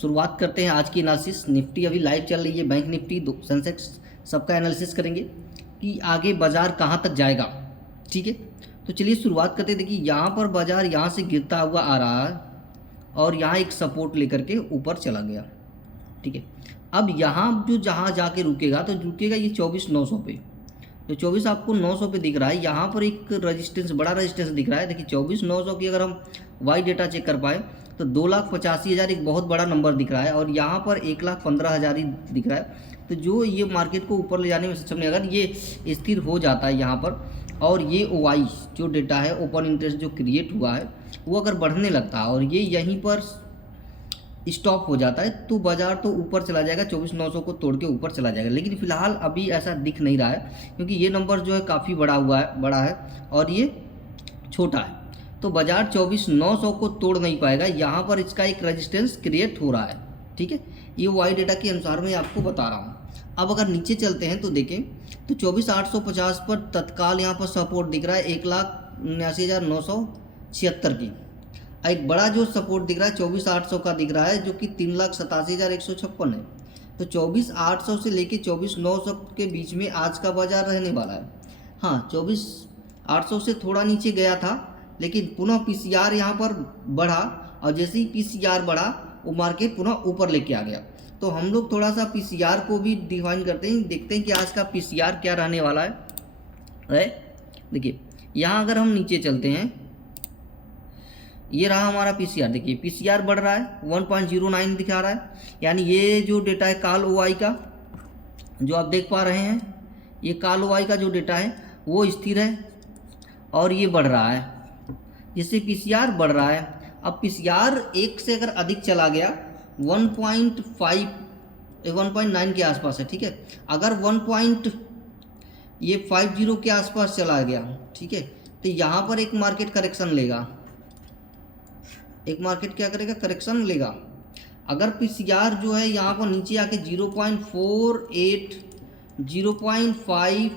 शुरुआत करते हैं आज की एनालिसिस। निफ्टी अभी लाइव चल रही है, बैंक निफ्टी सेंसेक्स सबका एनालिसिस करेंगे कि आगे बाजार कहाँ तक जाएगा। ठीक है, तो चलिए शुरुआत करते हैं। देखिए यहाँ पर बाजार यहाँ से गिरता हुआ आ रहा है और यहाँ एक सपोर्ट लेकर के ऊपर चला गया। ठीक है, अब यहाँ जो जहाँ जाके रुकेगा तो रुकेगा ये 24,900 पे। तो 24 आपको 900 पे दिख रहा है, यहाँ पर एक रजिस्टेंस, बड़ा रजिस्टेंस दिख रहा है। देखिए 24,900 की अगर हम वाई डेटा चेक कर पाए तो 2,85,000 एक बहुत बड़ा नंबर दिख रहा है और यहाँ पर 1,15,000 ही दिख रहा है। तो जो ये मार्केट को ऊपर ले जाने में सक्षम नहीं, अगर ये स्थिर हो जाता है यहाँ पर और ये OI जो डेटा है, ओपन इंटरेस्ट जो क्रिएट हुआ है, वो अगर बढ़ने लगता है और ये यहीं पर स्टॉप हो जाता है तो बाजार तो ऊपर चला जाएगा, 24,900 को तोड़ के ऊपर चला जाएगा। लेकिन फिलहाल अभी ऐसा दिख नहीं रहा है क्योंकि ये नंबर जो है काफ़ी बड़ा है और ये छोटा है। तो बाजार 24,900 को तोड़ नहीं पाएगा, यहाँ पर इसका एक रेजिस्टेंस क्रिएट हो रहा है। ठीक है, ये वाई डेटा के अनुसार मैं आपको बता रहा हूँ। अब अगर नीचे चलते हैं तो देखें तो 24,850 पर तत्काल यहाँ पर सपोर्ट दिख रहा है 1,79,976 की। एक बड़ा जो सपोर्ट दिख रहा है 24,800 का दिख रहा है जो कि 3,87,156 है। तो 24,800 से लेके 24,900 के बीच में आज का बाजार रहने वाला है। हाँ, 24,800 से थोड़ा नीचे गया था लेकिन पुनः PCR यहाँ पर बढ़ा और जैसे ही PCR बढ़ा वो मार्केट पुनः ऊपर लेके आ गया। तो हम लोग थोड़ा सा PCR को भी डिफाइन करते हैं, देखते हैं कि आज का PCR क्या रहने वाला है। देखिए यहाँ अगर हम नीचे चलते हैं, ये रहा हमारा PCR। देखिए PCR बढ़ रहा है, 1.09 दिखा रहा है, यानी ये जो डेटा है काल OI का जो आप देख पा रहे हैं, ये काल OI का जो डेटा है वो स्थिर है और ये बढ़ रहा है, जिससे PCR बढ़ रहा है। अब PCR 1 से अगर अधिक चला गया 1.9 के आसपास है। ठीक है, अगर 1.50 के आसपास चला गया, ठीक है, तो यहाँ पर एक मार्केट करेक्शन लेगा। एक मार्केट क्या करेगा, करेक्शन लेगा। अगर PCR जो है यहाँ पर नीचे आके 0.48, 0.50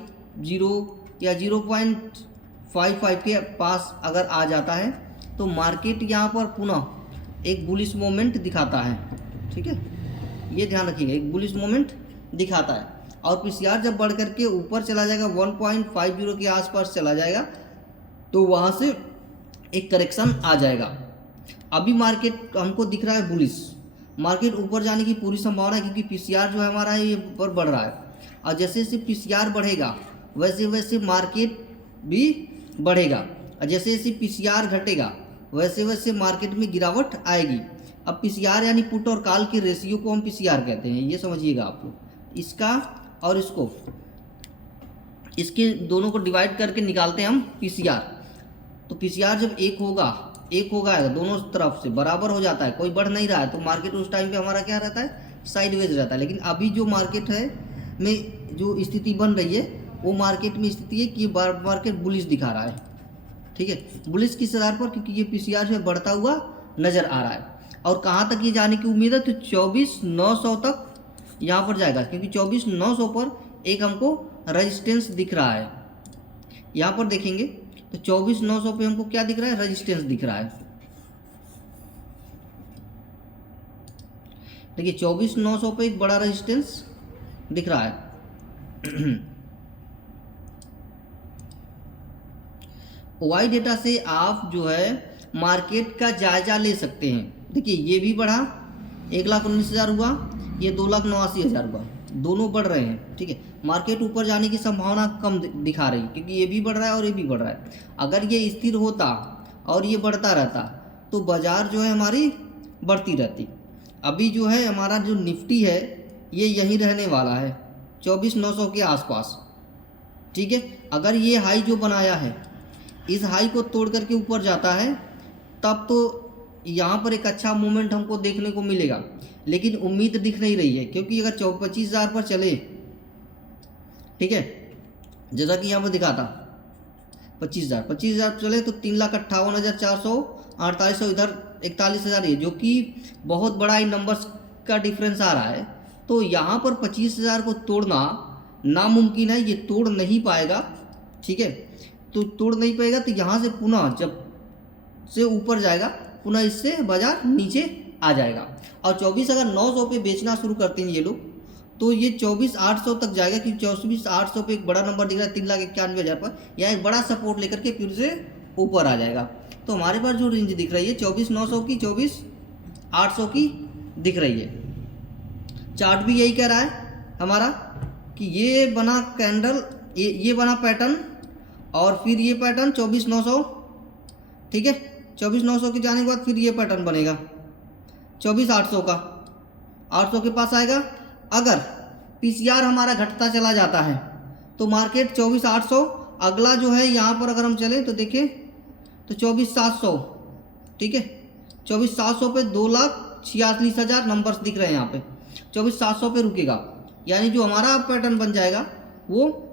या 0.55 के पास अगर आ जाता है तो मार्केट यहाँ पर पुनः एक बुलिश मोमेंट दिखाता है। ठीक है, ये ध्यान रखिएगा, एक बुलिश मोमेंट दिखाता है। और PCR जब बढ़ करके ऊपर चला जाएगा 1.50 के आसपास चला जाएगा तो वहाँ से एक करेक्शन आ जाएगा। अभी मार्केट हमको दिख रहा है बुलिश, मार्केट ऊपर जाने की पूरी संभावना है क्योंकि PCR जो है हमारा है ये ऊपर बढ़ रहा है और जैसे जैसे PCR बढ़ेगा वैसे वैसे मार्केट भी बढ़ेगा और जैसे जैसे PCR घटेगा वैसे वैसे मार्केट में गिरावट आएगी। अब PCR यानी पुट और कॉल के रेशियो को हम PCR कहते हैं, ये समझिएगा आप लोग। इसका और इसको, इसके दोनों को डिवाइड करके निकालते हैं हम PCR। तो PCR जब एक होगा दोनों तरफ से बराबर हो जाता है, कोई बढ़ नहीं रहा है तो मार्केट उस टाइम पे हमारा क्या रहता है, साइडवेज रहता है। लेकिन अभी जो मार्केट है में जो स्थिति बन रही है वो मार्केट में स्थिति है कि मार्केट बुलिश दिखा रहा है। ठीक है, बुलिश किस आधार पर, क्योंकि ये PCR जो है बढ़ता हुआ नजर आ रहा है। और कहाँ तक ये जाने की उम्मीद है, तो 24,900 तक यहाँ पर जाएगा क्योंकि 24,900 पर एक हमको रेजिस्टेंस दिख रहा है। यहाँ पर देखेंगे तो 24,900 पे हमको क्या दिख रहा है, रेजिस्टेंस दिख रहा है। देखिए 24,900 पे एक बड़ा रेजिस्टेंस दिख रहा है। OI डेटा से आप जो है मार्केट का जायजा ले सकते हैं। देखिए ये भी बढ़ा, 1,19,000 हुआ, ये 2,89,000 हुआ, दोनों बढ़ रहे हैं। ठीक है, मार्केट ऊपर जाने की संभावना कम दिखा रही क्योंकि ये भी बढ़ रहा है और ये भी बढ़ रहा है। अगर ये स्थिर होता और ये बढ़ता रहता तो बाजार जो है हमारी बढ़ती रहती। अभी जो है हमारा जो निफ्टी है ये यहीं रहने वाला है 24,900 के आसपास। ठीक है, अगर ये हाई जो बनाया है इस हाई को तोड़ करके ऊपर जाता है तब तो यहाँ पर एक अच्छा मूवमेंट हमको देखने को मिलेगा। लेकिन उम्मीद दिख नहीं रही है क्योंकि अगर 25,000 पर चले, ठीक है, जैसा कि यहाँ पर दिखाता 25,000 चले तो 3,58,448, इधर 41,000 ये जो कि बहुत बड़ा इन नंबर्स का डिफरेंस आ रहा है। तो यहाँ पर 25,000 को तोड़ना नामुमकिन है, ये तोड़ नहीं पाएगा। ठीक है, तो तोड़ नहीं पाएगा तो यहाँ से पुनः जब से ऊपर जाएगा पुनः इससे बाजार नीचे आ जाएगा। और 24 अगर 900 पे बेचना शुरू करते हैं ये लोग, तो ये 24,800 तक जाएगा, क्योंकि 24,800 पे एक बड़ा नंबर दिख रहा है 3,91,000 पर, या एक बड़ा सपोर्ट लेकर के फिर से ऊपर आ जाएगा। तो हमारे पास जो रेंज दिख रही है 24,900 की, 24,800 की दिख रही है। चार्ट भी यही कह रहा है हमारा कि ये बना कैंडल, ये बना पैटर्न, और फिर ये पैटर्न 24,900, ठीक है, 24,900 के जाने के बाद फिर ये पैटर्न बनेगा 24,800 का, 800 के पास आएगा। अगर पीसीआर हमारा घटता चला जाता है तो मार्केट 24,800, अगला जो है यहाँ पर अगर हम चलें तो देखें तो 24,700, ठीक है, 24,700 पे 2,46,000 नंबर्स दिख रहे हैं यहाँ पे, 24,700 पे रुकेगा, यानी जो हमारा पैटर्न बन जाएगा वो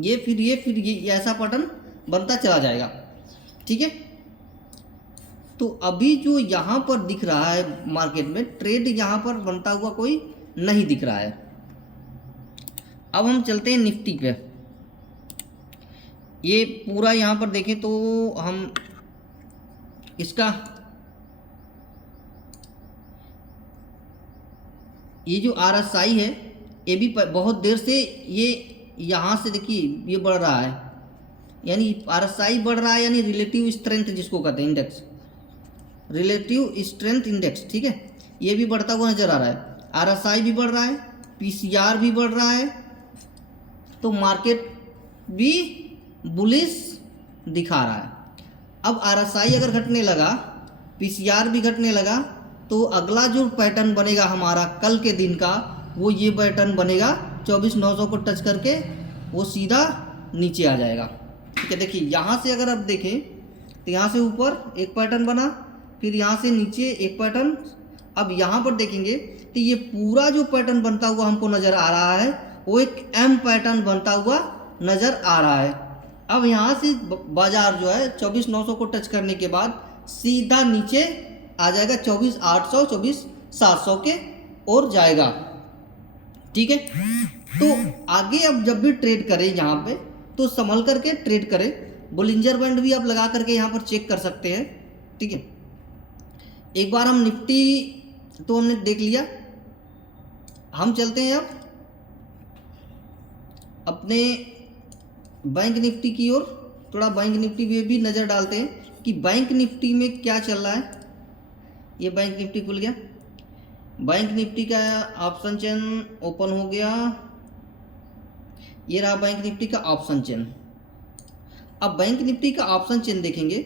ये फिर ये ऐसा पैटर्न बनता चला जाएगा, ठीक है। तो अभी जो यहाँ पर दिख रहा है मार्केट में ट्रेड यहाँ पर बनता हुआ कोई नहीं दिख रहा है। अब हम चलते हैं निफ्टी पे। ये पूरा यहाँ पर देखें तो हम इसका ये जो RSI है ये भी बहुत देर से ये यहाँ से देखिए ये बढ़ रहा है, यानी RSI बढ़ रहा है, यानी रिलेटिव स्ट्रेंथ जिसको कहते हैं इंडेक्स, रिलेटिव स्ट्रेंथ इंडेक्स, ठीक है, ये भी बढ़ता हुआ नजर आ रहा है। RSI भी बढ़ रहा है, PCR भी बढ़ रहा है, तो मार्केट भी बुलिश दिखा रहा है। अब RSI अगर घटने लगा, PCR भी घटने लगा, तो अगला जो पैटर्न बनेगा हमारा कल के दिन का वो ये पैटर्न बनेगा 24,900 को टच करके वो सीधा नीचे आ जाएगा, ठीक है। देखिए यहाँ से अगर आप देखें तो यहाँ से ऊपर एक पैटर्न बना, फिर यहाँ से नीचे एक पैटर्न, अब यहाँ पर देखेंगे तो ये पूरा जो पैटर्न बनता हुआ हमको नज़र आ रहा है वो एक M पैटर्न बनता हुआ नज़र आ रहा है। अब यहाँ से बाजार जो है 24,900 को टच करने के बाद सीधा नीचे आ जाएगा 24,800, 24,700 के और जाएगा, ठीक है। तो आगे अब जब भी ट्रेड करें यहाँ पे तो संभल करके ट्रेड करें। बोलिंजर बैंड भी आप लगा करके यहाँ पर चेक कर सकते हैं, ठीक है। एक बार हम निफ्टी तो हमने देख लिया, हम चलते हैं अब अपने बैंक निफ्टी की ओर। थोड़ा बैंक निफ्टी में भी नज़र डालते हैं कि बैंक निफ्टी में क्या चल रहा है। ये बैंक निफ्टी खुल गया, बैंक निफ्टी का ऑप्शन चेन ओपन हो गया, ये रहा बैंक निफ्टी का ऑप्शन चेन। अब बैंक निफ्टी का ऑप्शन चेन देखेंगे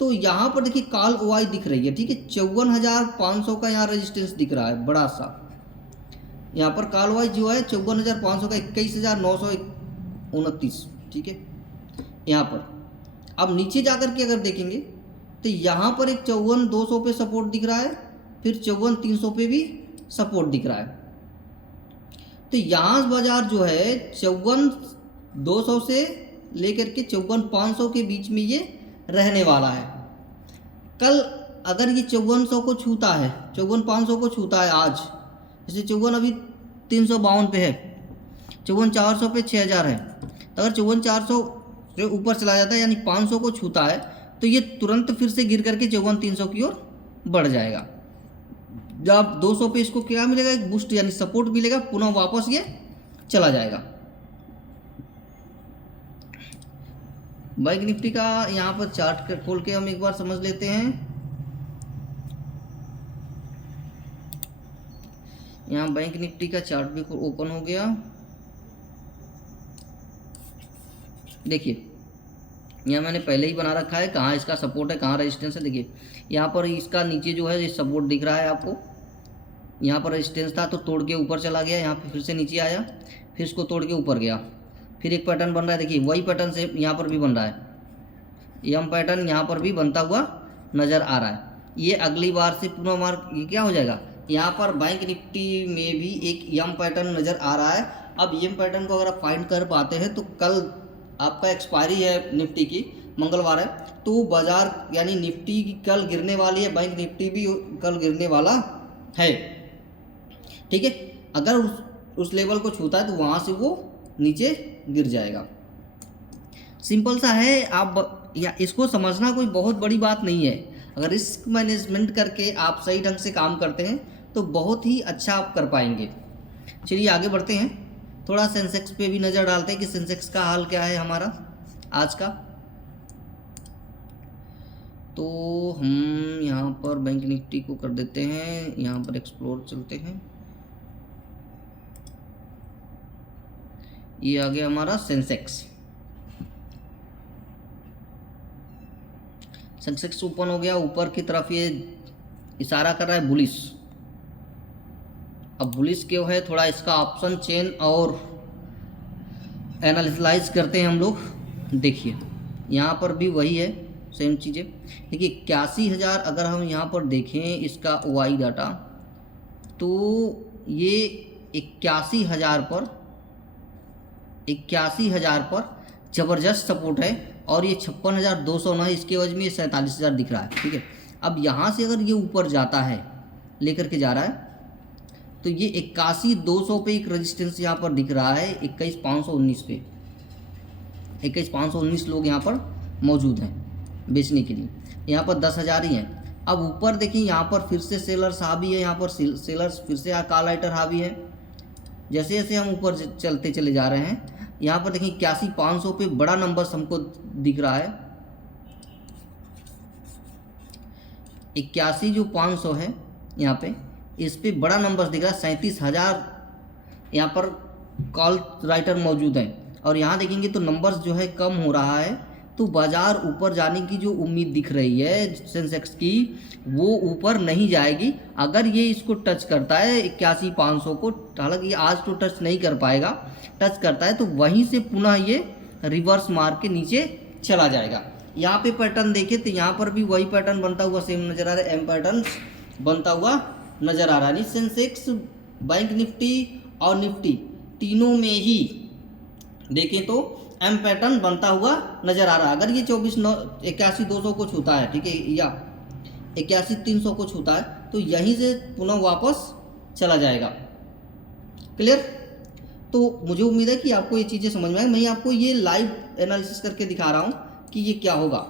तो यहाँ पर देखिए कॉल ओआई दिख रही है, ठीक है, 54,500 का यहाँ रेजिस्टेंस दिख रहा है बड़ा सा। यहाँ पर कॉल ओआई जो है 54,500 का 21,929, ठीक है यहाँ पर। अब नीचे जाकर के अगर देखेंगे तो यहाँ पर एक 54,200 पे सपोर्ट दिख रहा है, फिर 54,300 पे भी सपोर्ट दिख रहा है। तो यहाँ बाजार जो है 54,200 से लेकर के 54,500 के बीच में ये रहने वाला है। कल अगर ये 5400 को छूता है, 54,500 को छूता है आज, जैसे 54 अभी 352 पे है, 54,400 पे 6,000 है, तो अगर 54,400 से ऊपर चला जाता है यानी 500 को छूता है तो ये तुरंत फिर से गिर करके 54,300 की ओर बढ़ जाएगा। जब 200 पे इसको क्या मिलेगा, एक बूस्ट यानी सपोर्ट मिलेगा, पुनः वापस ये चला जाएगा। बैंक निफ्टी का यहाँ पर चार्ट खोल के हम एक बार समझ लेते हैं। यहाँ बैंक निफ्टी का चार्ट भी ओपन हो गया। देखिए यहाँ मैंने पहले ही बना रखा है कहाँ इसका सपोर्ट है, कहाँ रेजिस्टेंस है। देखिए यहाँ पर इसका नीचे जो है ये सपोर्ट दिख रहा है आपको, यहाँ पर रेजिस्टेंस था तो तोड़ के ऊपर चला गया, यहाँ पे फिर से नीचे आया, फिर इसको तोड़ के ऊपर गया, फिर एक पैटर्न बन रहा है। देखिए वही पैटर्न से यहाँ पर भी बन रहा है, यम पैटर्न यहाँ पर भी बनता हुआ नज़र आ रहा है। ये अगली बार से पुनः मार्क ये क्या हो जाएगा, यहाँ पर बैंक निफ्टी में भी एक यम पैटर्न नज़र आ रहा है। अब यम पैटर्न को अगर आप फाइंड कर पाते हैं तो कल आपका एक्सपायरी है निफ्टी की, मंगलवार है, तो बाजार यानी निफ्टी कल गिरने वाली है, बैंक निफ्टी भी कल गिरने वाला है, ठीक है। अगर उस लेवल को छूता है तो वहाँ से वो नीचे गिर जाएगा। सिंपल सा है, आप या इसको समझना कोई बहुत बड़ी बात नहीं है। अगर रिस्क मैनेजमेंट करके आप सही ढंग से काम करते हैं तो बहुत ही अच्छा आप कर पाएंगे। चलिए आगे बढ़ते हैं, थोड़ा सेंसेक्स पे भी नज़र डालते हैं कि सेंसेक्स का हाल क्या है हमारा आज का। तो हम यहाँ पर बैंक निफ्टी को कर देते हैं, यहाँ पर एक्सप्लोर चलते हैं। ये आ गया हमारा सेंसेक्स। सेंसेक्स ओपन हो गया, ऊपर की तरफ ये इशारा कर रहा है बुलिश। अब बुलिश क्यों है, थोड़ा इसका ऑप्शन चेन और एनालिसिस करते हैं हम लोग। देखिए यहाँ पर भी वही है, सेम चीज़ें। देखिए 81,000 अगर हम यहाँ पर देखें इसका वाई डाटा, तो ये 81,000 पर ज़बरदस्त सपोर्ट है, और ये 56,200 ना, इसके वजह में 47,000 दिख रहा है। ठीक है, अब यहाँ से अगर ये ऊपर जाता है, लेकर के जा रहा है, तो ये 81,200 पे एक रेजिस्टेंस यहाँ पर दिख रहा है, 21,519 पे। 21,519 लोग यहाँ पर मौजूद हैं बेचने के लिए, यहाँ पर 10,000 ही हैं। अब ऊपर देखिए यहाँ पर फिर से सेलर्स हावी है, यहाँ पर सेलर्स फिर से कॉल राइटर हावी है। जैसे जैसे हम ऊपर चलते चले जा रहे हैं, यहाँ पर देखिए 81,500 पे बड़ा नंबर हमको दिख रहा है। 81,500 है यहाँ पे, इस पे बड़ा नंबर दिख रहा है। 37,000 यहाँ पर कॉल राइटर मौजूद हैं, और यहाँ देखेंगे तो नंबर्स जो है कम हो रहा है। तो बाज़ार ऊपर जाने की जो उम्मीद दिख रही है सेंसेक्स की, वो ऊपर नहीं जाएगी। अगर ये इसको टच करता है 81,500 को, हालांकि आज तो टच नहीं कर पाएगा, टच करता है तो वहीं से पुनः ये रिवर्स मार के नीचे चला जाएगा। यहाँ पे पैटर्न देखें तो यहाँ पर भी वही पैटर्न बनता हुआ सेम नज़र आ रहा है, एम पैटर्न बनता हुआ नज़र आ रहा है। सेंसेक्स, बैंक निफ्टी और निफ्टी तीनों में ही देखें तो एम पैटर्न बनता हुआ नज़र आ रहा है। अगर ये 81,200 को छूता है, ठीक है, या 81,300 को छूता है, तो यहीं से पुनः वापस चला जाएगा। क्लियर? तो मुझे उम्मीद है कि आपको ये चीज़ें समझ में आए। मैं आपको ये लाइव एनालिसिस करके दिखा रहा हूँ कि ये क्या होगा।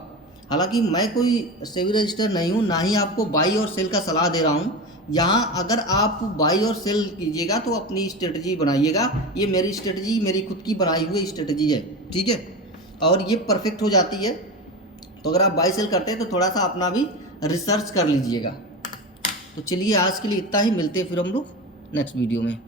हालांकि मैं कोई सेबी रजिस्टर नहीं हूँ, ना ही आपको बाई और सेल का सलाह दे रहा हूँ। यहाँ अगर आप बाई और सेल कीजिएगा तो अपनी स्ट्रेटजी बनाइएगा। ये मेरी स्ट्रेटजी, मेरी खुद की बनाई हुई स्ट्रेटजी है, ठीक है, और ये परफेक्ट हो जाती है। तो अगर आप बाई सेल करते हैं तो थोड़ा सा अपना भी रिसर्च कर लीजिएगा। तो चलिए आज के लिए इतना ही, मिलते हैं फिर हम लोग नेक्स्ट वीडियो में।